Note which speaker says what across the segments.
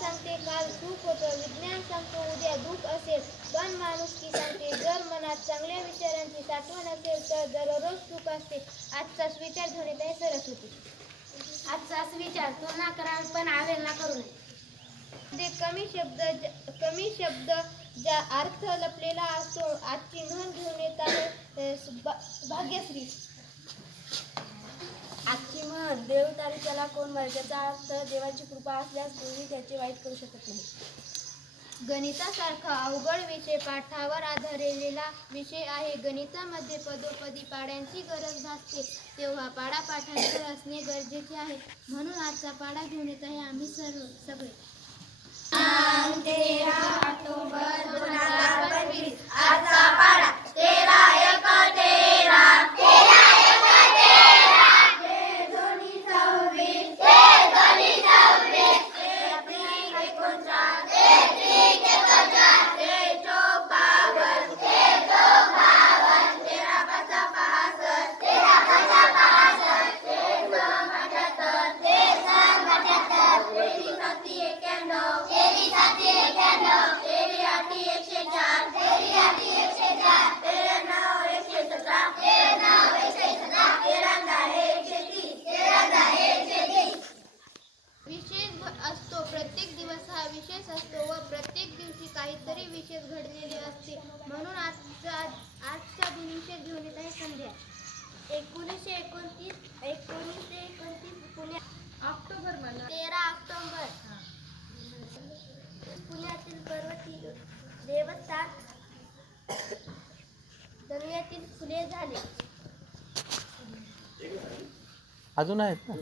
Speaker 1: सांगते काल सुख होतं. विज्ञान सांगतो उद्या दुःख असेल. पण माणुसकी सांगते जर मनात चांगल्या विचारांची साठवण असेल तर दररोज सुख असते. आजचाच विचार घेऊन येत आहे सरस्वती
Speaker 2: आजचाच विचार तुलना करा पण आवेलना करू नये.
Speaker 1: ते कमी शब्द ज- कमी शब्द ज्या अर्थ लपलेला असतो आजची नोंद घेऊन येत आहे भाग्यश्री.
Speaker 2: आजची म्हण देव तारी त्याला कोण त्याचा अर्थ देवाची कृपा असल्यास कोणी त्याचे वाईट करू शकत नाही.
Speaker 1: गणितासारखा अवघड विषय पाठावर आधारलेला विषय आहे. गणितामध्ये पदोपदी पाड्यांची गरज भासते. तेव्हा पाडा पाठांतर असणे गरजेचे आहे. म्हणून आजचा पाडा घेऊन येत आहे आम्ही सर्व सगळे. विशेष घडलेले असते. म्हणून आजचा आजचा दिन विशेष घेऊन येत आहे संध्या. एकोणीसशे एकोणतीस एकोणीसशे एकोणतीस पुण्या
Speaker 2: ऑक्टोबर महिना
Speaker 1: तेरा ऑक्टोबर. पुण्यातील पर्वती देवस्थान दर्यातील फुले झाले.
Speaker 3: अजून आहेत ना?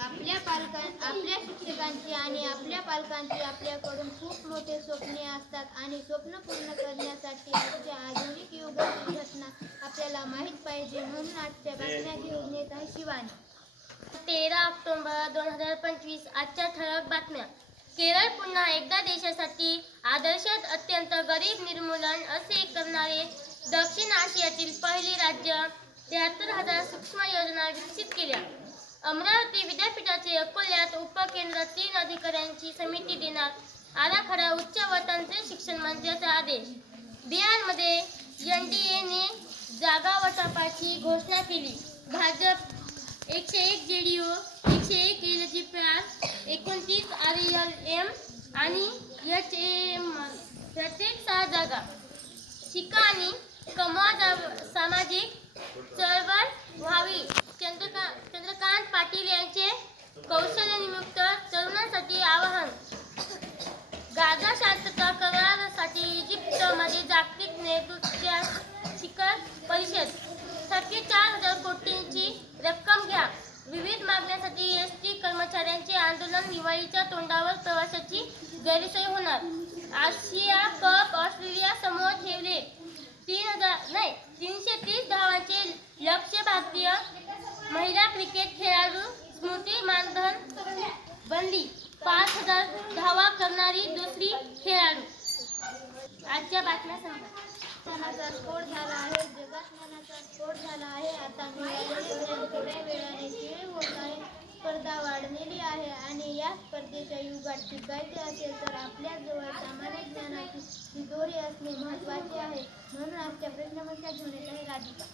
Speaker 1: आपल्या पालकां आपल्या शिक्षकांची आणि आपल्या पालकांची आपल्याकडून खूप मोठे स्वप्ने असतात आणि स्वप्न पूर्ण करण्यासाठी आजच्या आधुनिक युगाची घटना आपल्याला माहीत पाहिजे म्हणून आजच्या बातम्या घेऊन येत आहे शिवानी.
Speaker 2: तेरा ऑक्टोबर दोन हजार पंचवीस आजच्या ठळक बातम्या. केरळ पुन्हा एकदा देशासाठी आदर्शात अत्यंत गरीब निर्मूलन असे करणारे दक्षिण आशियातील पहिले राज्य त्र्याहत्तर हजार सूक्ष्म योजना विकसित केल्या. अमरावती विद्यापीठाचे अकोल्यात उपकेंद्र तीन अधिकाऱ्यांची समिती देणार आराखडा उच्च व तंत्रिक शिक्षण मंत्र्याचा आदेश. बिहारमध्ये एन डी एने जागा वाटपाची घोषणा केली. भाजप एकशे एक जे डी यू एकशे एक एल जी पी आर एकोणतीस आर एल एम आणि एच एम प्रत्येक सहा जागा. शिका आणि सामाजिक चळवळ व्हावी. चंद्रका चंद्रकांत पाटील यांचे कौशल्यनियुक्त तरुणांसाठी आवाहन. गाजा शांतता करारासाठी इजिप्तमध्ये जागतिक नेतृत्व शिखर परिषद. साठी चार हजार कोटींची रक्कम घ्या. विविध मागण्यांसाठी एस टी कर्मचाऱ्यांचे आंदोलन दिवाळीच्या तोंडावर प्रवासाची गैरसोय होणार. आशिया कप ऑस्ट्रेलिया समोर ठेवले. तीन हजार नाही तीनशे तीस धावांचे लक्ष भारतीय महिला क्रिकेट खेळाडू स्मृती मानधन बनली पाच हजार धावा करणारी दुसरी खेळाडू. आजच्या बातम्या सांगा.
Speaker 1: स्फोट झाला आहे जगात ज्ञानाचा स्फोट झाला आहे. आता थोड्या वेळाने खेळ होत आहे. स्पर्धा वाढलेली आहे आणि या स्पर्धेच्या युगात टिकायचे असेल तर आपल्या जवळ सामान्य ज्ञानाची तिजोरी असणे महत्त्वाचे आहे. म्हणून आजच्या प्रश्नमंचा घेऊन येत आहे राधिका.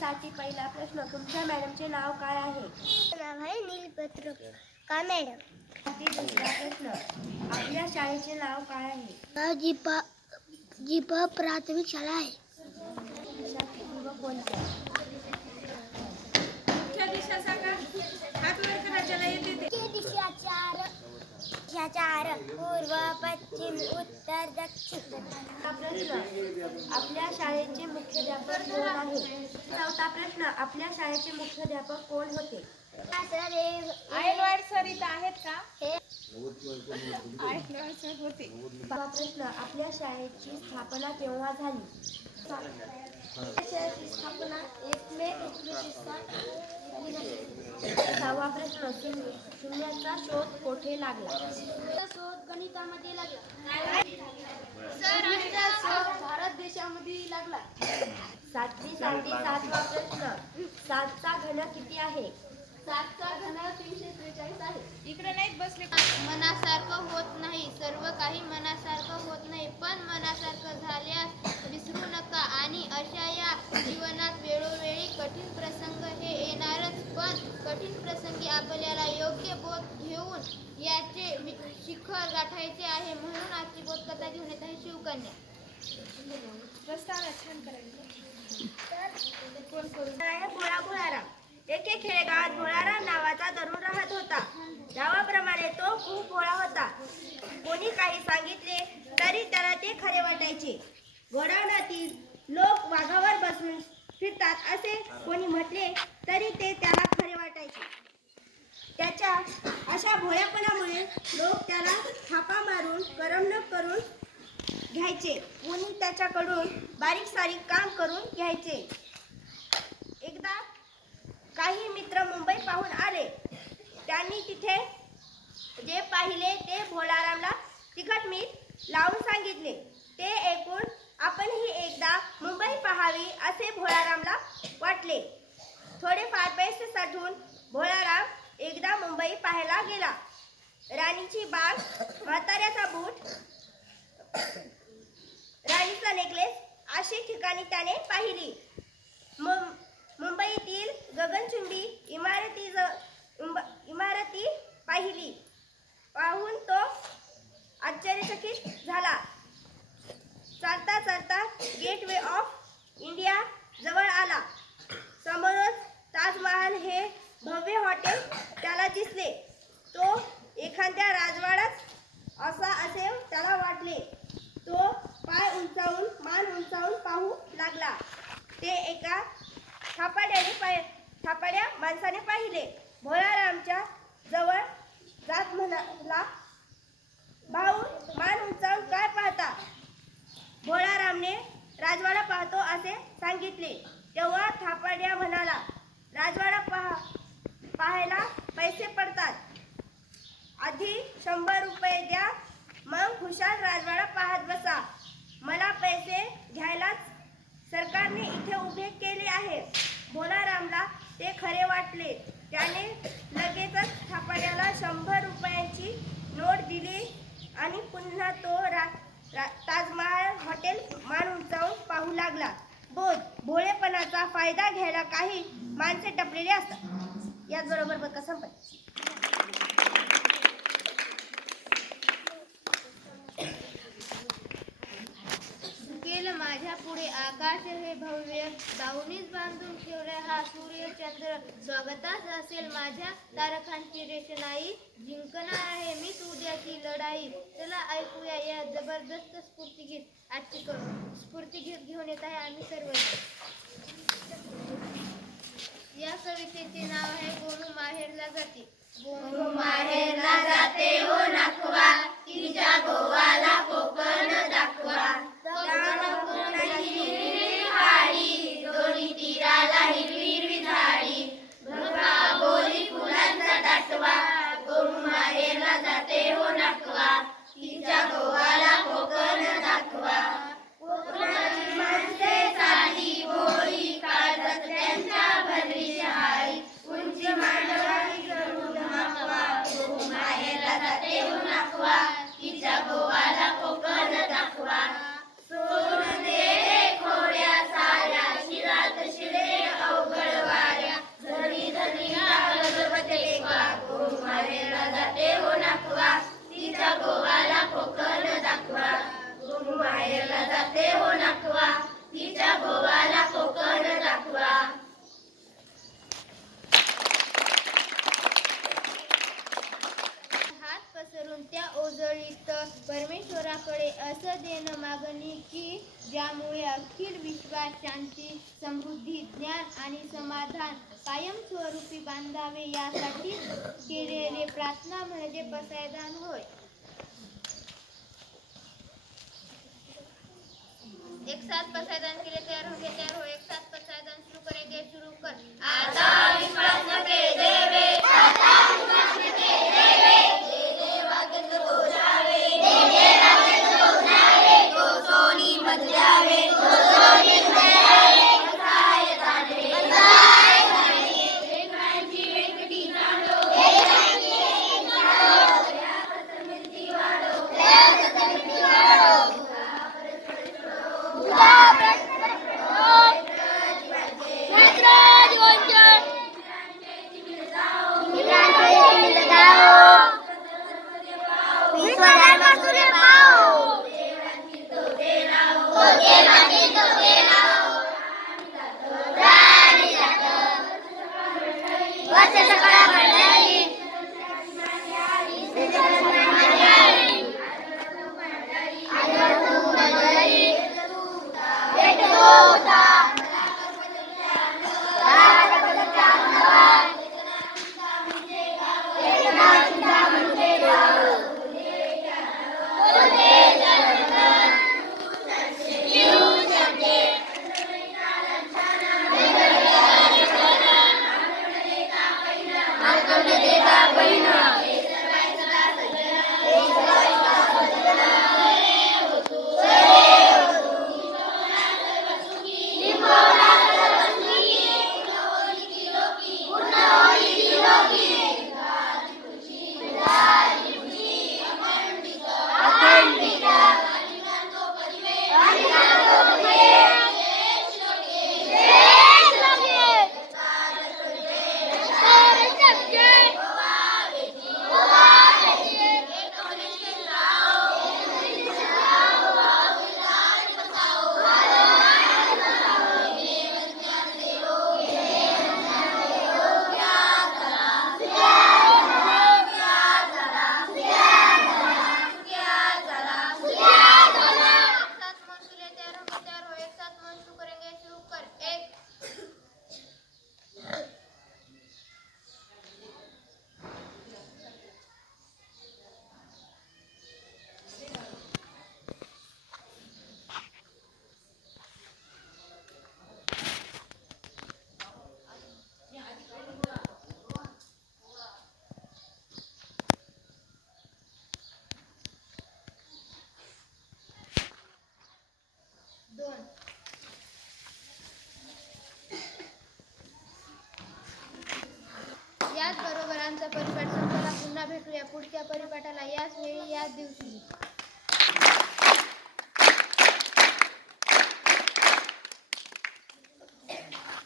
Speaker 2: साठी पहिला प्रश्न तुमच्या मॅडमचे नाव काय आहे?
Speaker 1: नाव आहे नीलपत्र का मॅडम?
Speaker 2: दुसरा प्रश्न आपल्या शाळेचे नाव काय आहे?
Speaker 1: जिपा जिपा प्राथमिक शाळा आहे.
Speaker 2: कोणत्या
Speaker 1: चार पूर्व पश्चिम उत्तर दक्षिण
Speaker 2: प्रश्न आपल्या शाळेचे मुख्याध्यापक कोण आहे? चौथा प्रश्न आपल्या शाळेचे मुख्याध्यापक कोण होते?
Speaker 1: आयनवाड सर इथं आहेत का? हे
Speaker 2: पाचवा प्रश्न आपल्या शाळेची स्थापना केव्हा झाली?
Speaker 1: शाळेची स्थापना एक मे एकोणीसशे
Speaker 2: सहावा प्रश्न शून्य- शून्याचा शोध कोठे लागला?
Speaker 1: शोध गणितामध्ये लागला. शोध भारत देशामध्ये लागला.
Speaker 2: सातवीसाठी सातवा प्रश्न सातचा घन किती आहे?
Speaker 1: सातचा घन तीनशे त्रेचाळीस आहे. इकडे नाहीत बसले. मनासारखं होत नाही. सर्व काही मनासारखं होत नाही. पण मनासारखं झाल्यास विसरू नका. आणि अशा या जीवनात वेळोवेळी कठीण प्रसंग हे येणारच. पण कठीण प्रसंगी आपल्याला योग्य बोध घेऊन याचे शिखर गाठायचे आहे. म्हणून आजची बोधकथा घेऊन येत आहे शिवकन्या.
Speaker 4: भोळा भोळाराम एके खेडेगावात भोळाराम नावाचा तरुण राहत होता. नावाप्रमाणे तो खूप भोळा होता. कोणी काही सांगितले तरी त्याला ते खरे वाटायचे. गोडावणातील लोक वाघावर बसून फिरतात असे कोणी म्हटले तरी ते त्याला खरे वाटायचे. त्याच्या अशा भोळ्यापणामुळे लोक त्याला थापा मारून करमणूक करून घ्यायचे. कोणी त्याच्याकडून बारीक सारीक काम करून घ्यायचे. काही मित्र मुंबई पाहून आले. त्यांनी तिथे जे पाहिले ते भोलारामला तिखट मीठ लावून सांगितले. ते ऐकून आपणही एकदा मुंबई पहावी असे भोळारामला वाटले. थोडेफार पैसे साठून भोळाराम एकदा मुंबई पाहायला गेला. राणीची बाग म्हाताऱ्याचा बूट राणीचा नेकलेस अशी ठिकाणी त्याने पाहिली. मुं- मुंबईतील गगनचुंबी इमारती इमारती पाहिली. पाहून तो आश्चर्यचकित झाला. चालता चालता गेटवे ऑफ इंडिया जवळ आला. समोरच ताजमहाल हे भव्य हॉटेल त्याला दिसले. तो एखाद्या राजवाड्यात असा असे त्याला वाटले. तो पाय उंचावून मान उंचावून पाहू लागला. ते एका थापाड्याने पाय थापाड्या माणसाने पाहिले. भोळारामच्या जवळ जात म्हणाला भाऊ मान उंचावून काय पाहता? भोळारामने राजवाडा पाहतो असे सांगितले. तेव्हा थापाड म्हणाला राजवाडा पहा पाहायला पैसे पडतात आधी शंभर रुपये द्या मग खुशाल राजवाडा पाहत बसा मला पैसे घ्यायलाच सरकारने इथे उभे केले आहे भोलारामला ते खरे वाटले त्याने लगेचच थापाड्याला शंभर रुपयांची नोट दिली आणि पुन्हा तो रा, रा, ताजमहाल हॉटेल मान उंचावून पाहू लागला. बोध भोळेपणाचा फायदा घ्यायला काही माणसे टपलेली असतात. याचबरोबर बघा संपत
Speaker 1: केलं माझ्या पुढे आकाश हे भव्य दावणीच बांधून ठेवले हा सूर्य चंद्र स्वागताच असेल माझ्या तारखांची रेशनाई जिंकणार आहे मी उद्याची लढाई. चला ऐकूया या जबरदस्त स्फूर्तीगीत आजची क- स्फूर्तीगीत घेऊन येत आहे आम्ही सर्व या कवितेचे नाव आहे गोनू माहेरला जाते. गोनू माहेरला जाते हो नाखवा तिच्या गोवाला कोकण दाखवा. समाधान कायम स्वरूपी बांधावे यासाठी केलेली प्रार्थना म्हणजे पसायदान होय
Speaker 4: एक साथ पसायदान के लिए तैयार हो गए तैयार हो एक साथ पसायदान शुरू करें गए शुरू कर आता विश्वास न पे देवे आता विश्वास न पे देवे देवे वाक्य वागंत बोलावे देवे वाक्य वागंत बोलावे तो सोनी मत जावे